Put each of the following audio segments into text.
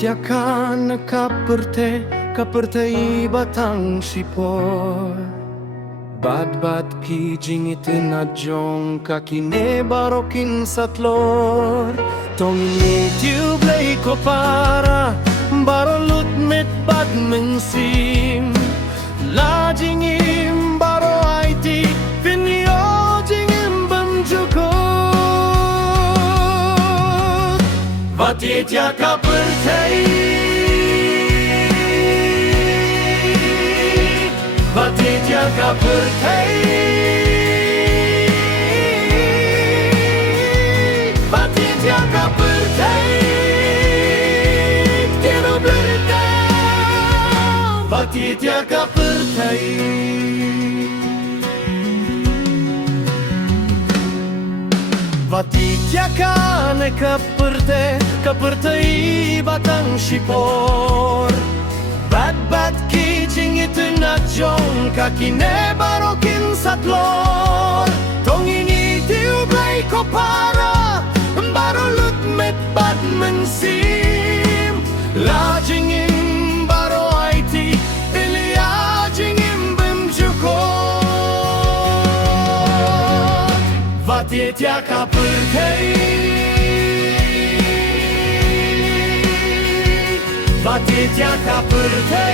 yakan kaperte batang sipor bad ki jingit na jong kakine barokin satlor tongin tublay ko para barolut met bad mensim la jingim baro ieit finyo jingim bamjukot vatit ya kaperte vatit ya kaperte vatit ya kaperte tiro blita vatit ya kaperte vatit ya kane kaperte batang sipor bad ki jingit na jong kakine barokin satlor tongin itiublay ko para barolut met bad mensim la jingim baro ieit ilia jingim bimjukot vatit ya kaperte vatit ya kaperte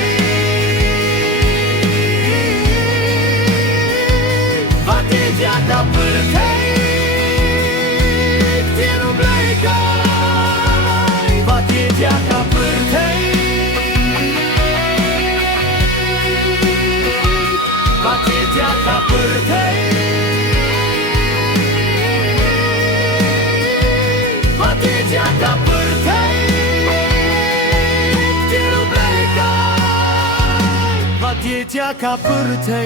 vatit ya kaperte tiro blika vatit ya kaperte vatit ya kaperte vatit ya kaperte vatit ya kaperte